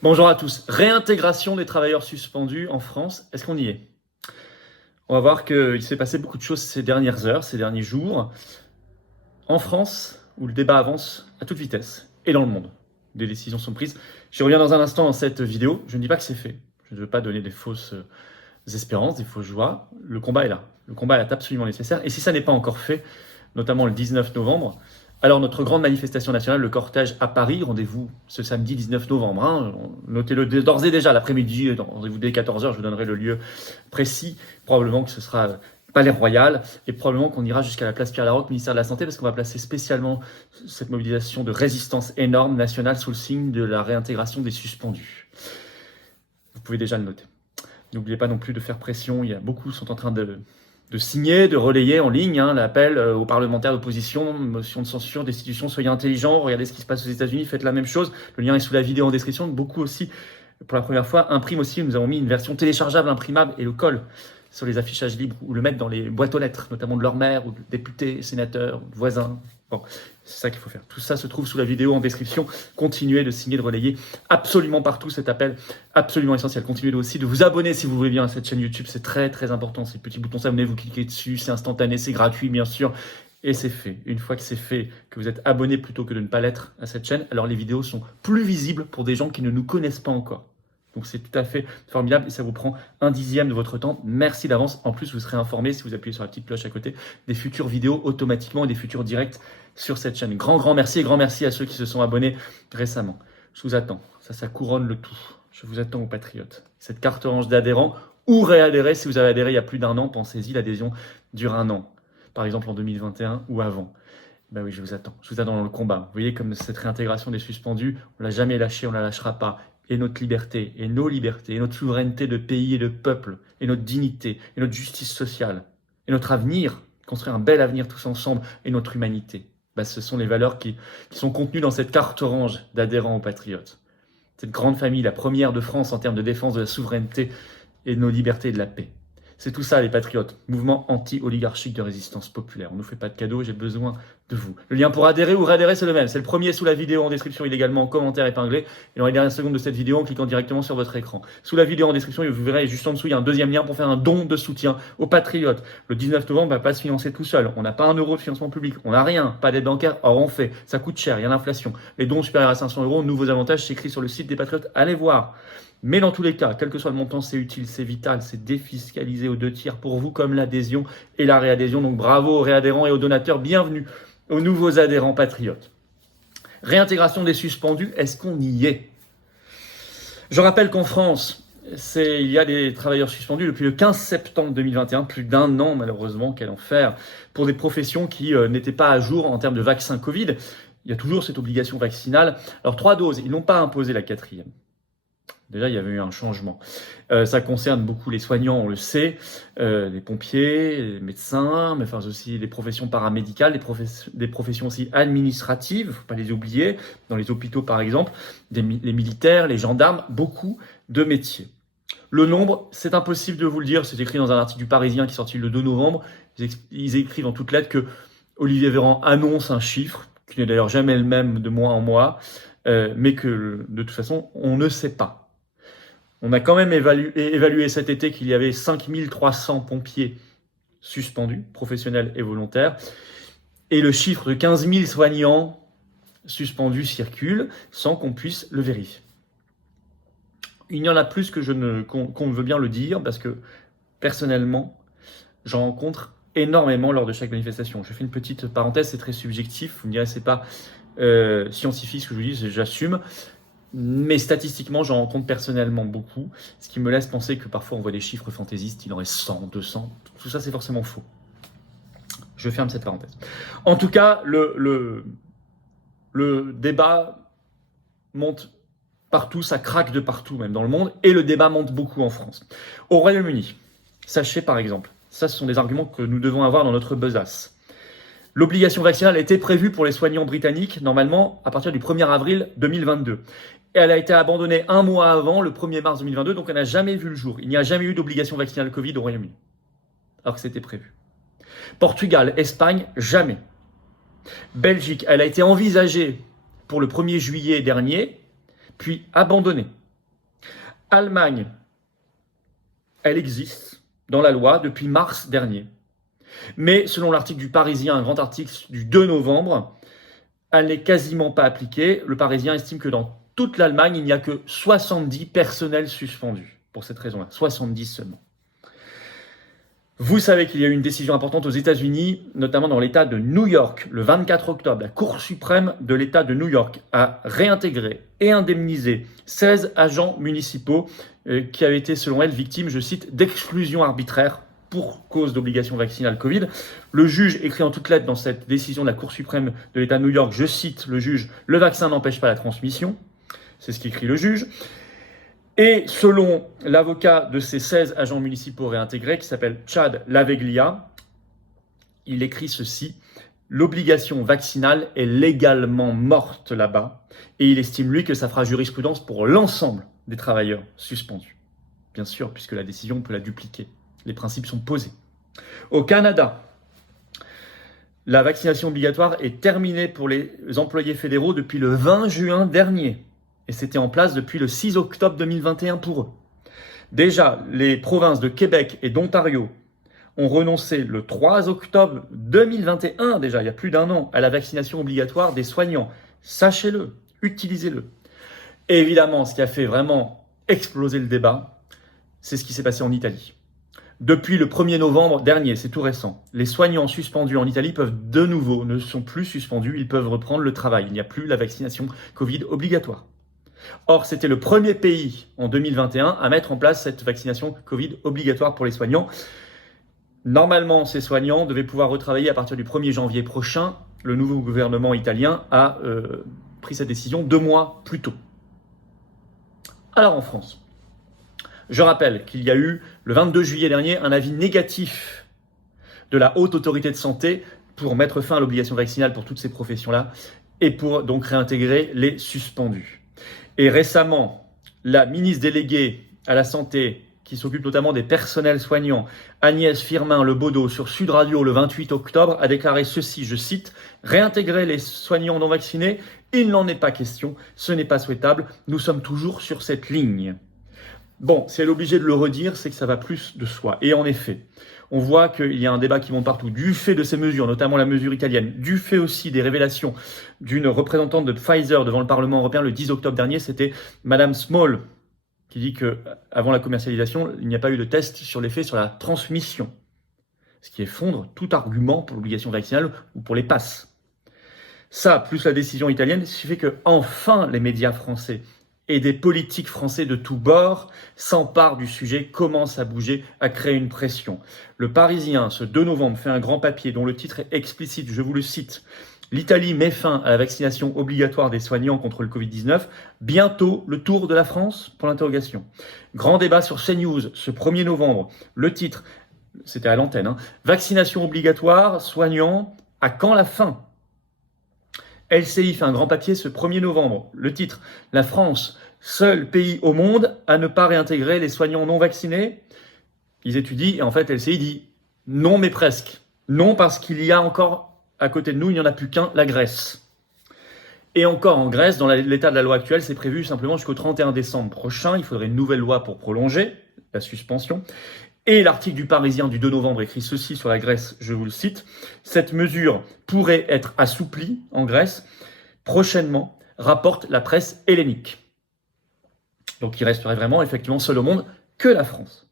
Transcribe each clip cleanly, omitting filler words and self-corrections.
Bonjour à tous. Réintégration des travailleurs suspendus en France, est-ce qu'on y est? On va voir qu'il s'est passé beaucoup de choses ces dernières heures, ces derniers jours, en France, où le débat avance à toute vitesse, et dans le monde. Des décisions sont prises. J'y reviens dans un instant dans cette vidéo. Je ne dis pas que c'est fait. Je ne veux pas donner des fausses espérances, des fausses joies. Le combat est là. Le combat est absolument nécessaire. Et si ça n'est pas encore fait, notamment le 19 novembre, alors notre grande manifestation nationale, le cortège à Paris, rendez-vous ce samedi 19 novembre, hein, notez-le d'ores et déjà l'après-midi, rendez-vous dès 14h, je vous donnerai le lieu précis, probablement que ce sera Palais Royal, et probablement qu'on ira jusqu'à la place Pierre-Laroque, ministère de la Santé, parce qu'on va placer spécialement cette mobilisation de résistance énorme nationale sous le signe de la réintégration des suspendus. Vous pouvez déjà le noter. N'oubliez pas non plus de faire pression, beaucoup sont en train de signer, de relayer en ligne l'appel aux parlementaires d'opposition, motion de censure, destitution, soyez intelligents, regardez ce qui se passe aux États-Unis, faites la même chose. Le lien est sous la vidéo en description. Beaucoup aussi, pour la première fois, impriment aussi. Nous avons mis une version téléchargeable, imprimable et le collent sur les affichages libres ou le mettent dans les boîtes aux lettres, notamment de leur mère ou de députés, sénateurs, voisins. Bon, c'est ça qu'il faut faire. Tout ça se trouve sous la vidéo en description. Continuez de signer, de relayer absolument partout cet appel, absolument essentiel. Continuez aussi de vous abonner si vous voulez bien à cette chaîne YouTube. C'est très très important. Ces petits boutons s'abonner, vous cliquez dessus, c'est instantané, c'est gratuit bien sûr. Et c'est fait. Une fois que c'est fait, que vous êtes abonné plutôt que de ne pas l'être à cette chaîne, alors les vidéos sont plus visibles pour des gens qui ne nous connaissent pas encore. Donc c'est tout à fait formidable et ça vous prend 1/10 de votre temps. Merci d'avance. En plus, vous serez informé, si vous appuyez sur la petite cloche à côté, des futures vidéos automatiquement et des futurs directs sur cette chaîne. Grand merci et grand merci à ceux qui se sont abonnés récemment. Je vous attends. Ça couronne le tout. Je vous attends aux patriotes. Cette carte orange d'adhérents ou réadhérer si vous avez adhéré il y a plus d'1 an. Pensez-y, l'adhésion dure 1 an. Par exemple en 2021 ou avant. Ben oui, je vous attends. Je vous attends dans le combat. Vous voyez comme cette réintégration des suspendus, on l'a jamais lâché, on la lâchera pas. Et notre liberté, et nos libertés, et notre souveraineté de pays et de peuple, et notre dignité, et notre justice sociale, et notre avenir, construire un bel avenir tous ensemble, et notre humanité. Ben, ce sont les valeurs qui sont contenues dans cette carte orange d'adhérents aux patriotes. Cette grande famille, la première de France en termes de défense de la souveraineté et de nos libertés et de la paix. C'est tout ça les patriotes, mouvement anti-oligarchique de résistance populaire. On ne nous fait pas de cadeaux, j'ai besoin de vous. Le lien pour adhérer ou réadhérer, c'est le même. C'est le premier sous la vidéo en description, il est également en commentaire épinglé. Et dans les dernières secondes de cette vidéo, en cliquant directement sur votre écran. Sous la vidéo en description, vous verrez juste en dessous, il y a un deuxième lien pour faire un don de soutien aux patriotes. Le 19 novembre, on ne va pas se financer tout seul. On n'a pas 1 euro de financement public. On n'a rien, pas d'aide bancaire. Or, on fait. Ça coûte cher, il y a l'inflation. Les dons supérieurs à 500 euros, nouveaux avantages, c'est écrit sur le site des patriotes. Allez voir. Mais dans tous les cas, quel que soit le montant, c'est utile, c'est vital, c'est défiscalisé aux 2/3 pour vous, comme l'adhésion et la réadhésion. Donc bravo aux réadhérents et aux donateurs, bienvenue aux nouveaux adhérents patriotes. Réintégration des suspendus, est-ce qu'on y est? Je rappelle qu'en France, il y a des travailleurs suspendus depuis le 15 septembre 2021, plus d'1 an malheureusement, quel enfer, pour des professions qui n'étaient pas à jour en termes de vaccin Covid. Il y a toujours cette obligation vaccinale. Alors 3 doses, ils n'ont pas imposé la 4e. Déjà, il y avait eu un changement. Ça concerne beaucoup les soignants, on le sait, les pompiers, les médecins, mais enfin aussi les professions paramédicales, des professions aussi administratives, il ne faut pas les oublier, dans les hôpitaux par exemple, les militaires, les gendarmes, beaucoup de métiers. Le nombre, c'est impossible de vous le dire, c'est écrit dans un article du Parisien qui est sorti le 2 novembre. Ils écrivent en toutes lettres que Olivier Véran annonce un chiffre, qui n'est d'ailleurs jamais le même de mois en mois, mais que de toute façon, on ne sait pas. On a quand même évalué cet été qu'il y avait 5300 pompiers suspendus, professionnels et volontaires, et le chiffre de 15 000 soignants suspendus circule sans qu'on puisse le vérifier. Il y en a plus qu'on ne veut bien le dire, parce que personnellement, j'en rencontre énormément lors de chaque manifestation. Je fais une petite parenthèse, c'est très subjectif, vous me direz c'est pas scientifique ce que je vous dis, j'assume. Mais statistiquement, j'en rencontre personnellement beaucoup, ce qui me laisse penser que parfois on voit des chiffres fantaisistes, il en reste 100, 200, tout ça c'est forcément faux. Je ferme cette parenthèse. En tout cas, le débat monte partout, ça craque de partout, même dans le monde, et le débat monte beaucoup en France. Au Royaume-Uni, sachez par exemple, ça ce sont des arguments que nous devons avoir dans notre besace. L'obligation vaccinale a été prévue pour les soignants britanniques, normalement, à partir du 1er avril 2022. Et elle a été abandonnée 1 mois avant, le 1er mars 2022, donc elle n'a jamais vu le jour. Il n'y a jamais eu d'obligation vaccinale Covid au Royaume-Uni, alors que c'était prévu. Portugal, Espagne, jamais. Belgique, elle a été envisagée pour le 1er juillet dernier, puis abandonnée. Allemagne, elle existe dans la loi depuis mars dernier. Mais selon l'article du Parisien, un grand article du 2 novembre, elle n'est quasiment pas appliquée. Le Parisien estime que dans toute l'Allemagne, il n'y a que 70 personnels suspendus. Pour cette raison-là, 70 seulement. Vous savez qu'il y a eu une décision importante aux États-Unis, notamment dans l'État de New York, le 24 octobre. La Cour suprême de l'État de New York a réintégré et indemnisé 16 agents municipaux qui avaient été, selon elle, victimes, je cite, d'exclusion arbitraire pour cause d'obligation vaccinale Covid. Le juge écrit en toutes lettres dans cette décision de la Cour suprême de l'État de New York, je cite le juge, « Le vaccin n'empêche pas la transmission ». C'est ce qu'écrit le juge. Et selon l'avocat de ces 16 agents municipaux réintégrés, qui s'appelle Chad Laveglia, il écrit ceci: « L'obligation vaccinale est légalement morte là-bas, et il estime, lui, que ça fera jurisprudence pour l'ensemble des travailleurs suspendus. » Bien sûr, puisque la décision, on peut la dupliquer. Les principes sont posés. Au Canada, la vaccination obligatoire est terminée pour les employés fédéraux depuis le 20 juin dernier. Et c'était en place depuis le 6 octobre 2021 pour eux. Déjà, les provinces de Québec et d'Ontario ont renoncé le 3 octobre 2021, déjà il y a plus d'un an, à la vaccination obligatoire des soignants. Sachez-le, utilisez-le. Et évidemment, ce qui a fait vraiment exploser le débat, c'est ce qui s'est passé en Italie. Depuis le 1er novembre dernier, c'est tout récent, les soignants suspendus en Italie peuvent de nouveau, ne sont plus suspendus, ils peuvent reprendre le travail. Il n'y a plus la vaccination Covid obligatoire. Or, c'était le premier pays en 2021 à mettre en place cette vaccination Covid obligatoire pour les soignants. Normalement, ces soignants devaient pouvoir retravailler à partir du 1er janvier prochain. Le nouveau gouvernement italien a pris cette décision 2 mois plus tôt. Alors en France, je rappelle qu'il y a eu le 22 juillet dernier un avis négatif de la Haute Autorité de Santé pour mettre fin à l'obligation vaccinale pour toutes ces professions-là et pour donc réintégrer les suspendus. Et récemment, la ministre déléguée à la Santé, qui s'occupe notamment des personnels soignants, Agnès Firmin-Lebaudot, sur Sud Radio le 28 octobre, a déclaré ceci, je cite, « Réintégrer les soignants non vaccinés, il n'en est pas question, ce n'est pas souhaitable, nous sommes toujours sur cette ligne. » Bon, si elle est obligée de le redire, c'est que ça va plus de soi. Et en effet, on voit qu'il y a un débat qui monte partout, du fait de ces mesures, notamment la mesure italienne, du fait aussi des révélations d'une représentante de Pfizer devant le Parlement européen le 10 octobre dernier, c'était Madame Small, qui dit qu'avant la commercialisation, il n'y a pas eu de test sur l'effet sur la transmission, ce qui effondre tout argument pour l'obligation vaccinale ou pour les passes. Ça, plus la décision italienne, ce qui fait que enfin les médias français et des politiques français de tous bords s'emparent du sujet, commencent à bouger, à créer une pression. Le Parisien, ce 2 novembre, fait un grand papier dont le titre est explicite, je vous le cite. « L'Italie met fin à la vaccination obligatoire des soignants contre le Covid-19. Bientôt, le tour de la France ?» pour l'interrogation. Grand débat sur CNews, ce 1er novembre. Le titre, c'était à l'antenne, Vaccination obligatoire, soignants, à quand la fin ? LCI fait un grand papier ce 1er novembre. Le titre, la France, seul pays au monde à ne pas réintégrer les soignants non vaccinés. Ils étudient et en fait LCI dit non mais presque. Non parce qu'il y a encore à côté de nous, il n'y en a plus qu'un, la Grèce. Et encore en Grèce, dans l'état de la loi actuelle, c'est prévu simplement jusqu'au 31 décembre prochain. Il faudrait une nouvelle loi pour prolonger la suspension. Et l'article du Parisien du 2 novembre écrit ceci sur la Grèce, je vous le cite. Cette mesure pourrait être assouplie en Grèce prochainement, rapporte la presse hellénique. Donc il resterait vraiment effectivement seul au monde que la France.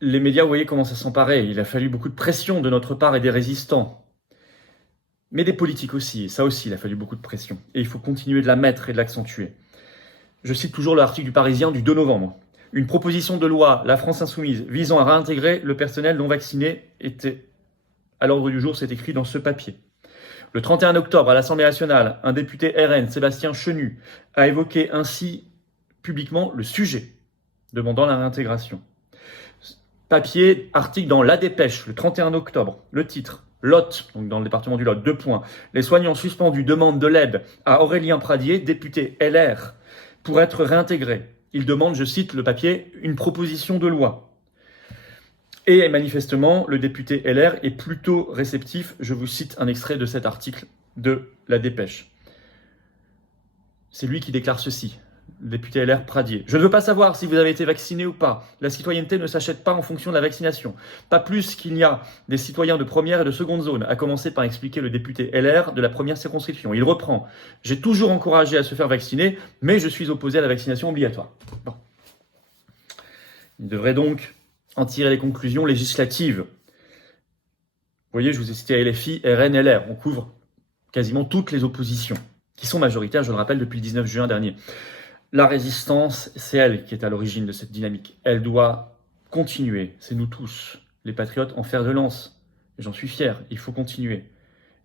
Les médias, vous voyez comment ça s'emparait. Il a fallu beaucoup de pression de notre part et des résistants. Mais des politiques aussi, et ça aussi, il a fallu beaucoup de pression. Et il faut continuer de la mettre et de l'accentuer. Je cite toujours l'article du Parisien du 2 novembre. Une proposition de loi, la France Insoumise, visant à réintégrer le personnel non vacciné était à l'ordre du jour, c'est écrit dans ce papier. Le 31 octobre, à l'Assemblée nationale, un député RN, Sébastien Chenu, a évoqué ainsi publiquement le sujet, demandant la réintégration. Papier, article dans La Dépêche, le 31 octobre, le titre, Lot, donc dans le département du Lot, 2 points. Les soignants suspendus demandent de l'aide à Aurélien Pradier, député LR, pour être réintégrés. Il demande, je cite le papier, une proposition de loi. Et manifestement, le député LR est plutôt réceptif. Je vous cite un extrait de cet article de La Dépêche. C'est lui qui déclare ceci. le député LR Pradier. Je ne veux pas savoir si vous avez été vacciné ou pas. La citoyenneté ne s'achète pas en fonction de la vaccination. Pas plus qu'il n'y a des citoyens de première et de seconde zone, à commencer par expliquer le député LR de la première circonscription. Il reprend. J'ai toujours encouragé à se faire vacciner, mais je suis opposé à la vaccination obligatoire. Bon. Il devrait donc en tirer les conclusions législatives. Vous voyez, je vous ai cité LFI, RN, LR. On couvre quasiment toutes les oppositions, qui sont majoritaires, je le rappelle, depuis le 19 juin dernier. La résistance, c'est elle qui est à l'origine de cette dynamique. Elle doit continuer, c'est nous tous, les patriotes, en fer de lance. J'en suis fier, il faut continuer.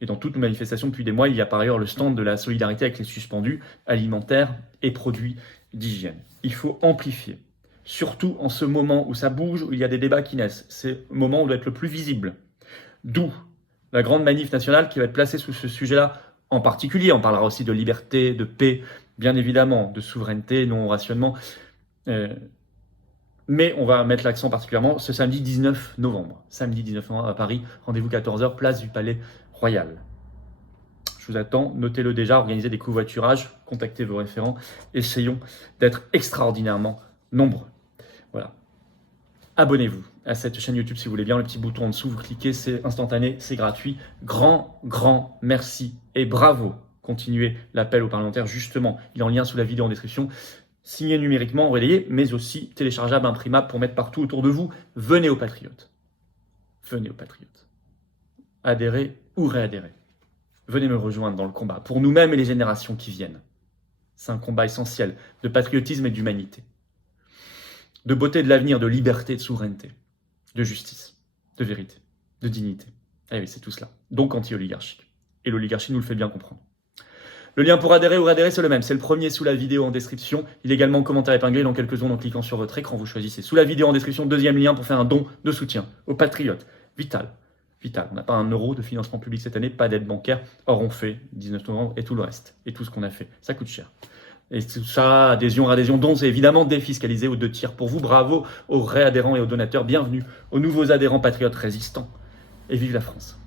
Et dans toutes nos manifestations depuis des mois, il y a par ailleurs le stand de la solidarité avec les suspendus alimentaires et produits d'hygiène. Il faut amplifier, surtout en ce moment où ça bouge, où il y a des débats qui naissent. C'est le moment où on doit être le plus visible. D'où la grande manif nationale qui va être placée sous ce sujet-là en particulier. On parlera aussi de liberté, de paix, bien évidemment, de souveraineté, non-rationnement. Mais on va mettre l'accent particulièrement ce samedi 19 novembre. Samedi 19 novembre à Paris, rendez-vous 14h, place du Palais Royal. Je vous attends, notez-le déjà, organisez des covoiturages, contactez vos référents, essayons d'être extraordinairement nombreux. Voilà. Abonnez-vous à cette chaîne YouTube si vous voulez bien, le petit bouton en dessous, vous cliquez, c'est instantané, c'est gratuit. Grand merci et bravo. Continuez l'appel aux parlementaires, justement, il est en lien sous la vidéo en description. Signé numériquement, relayé, mais aussi téléchargeable, imprimable pour mettre partout autour de vous. Venez aux Patriotes. Venez aux Patriotes. Adhérez ou réadhérez. Venez me rejoindre dans le combat, pour nous-mêmes et les générations qui viennent. C'est un combat essentiel de patriotisme et d'humanité. De beauté de l'avenir, de liberté, de souveraineté, de justice, de vérité, de dignité. Eh oui, c'est tout cela. Donc anti-oligarchique. Et l'oligarchie nous le fait bien comprendre. Le lien pour adhérer ou réadhérer, c'est le même. C'est le premier sous la vidéo en description. Il est également en commentaire épinglé dans quelques secondes en cliquant sur votre écran. Vous choisissez sous la vidéo en description, deuxième lien pour faire un don de soutien aux patriotes. Vital. Vital. On n'a pas un euro de financement public cette année, pas d'aide bancaire. Or, on fait 19 novembre et tout le reste. Et tout ce qu'on a fait. Ça coûte cher. Et tout ça, adhésion, dons, c'est évidemment défiscalisé aux 2 tiers pour vous. Bravo aux réadhérents et aux donateurs. Bienvenue aux nouveaux adhérents patriotes résistants. Et vive la France.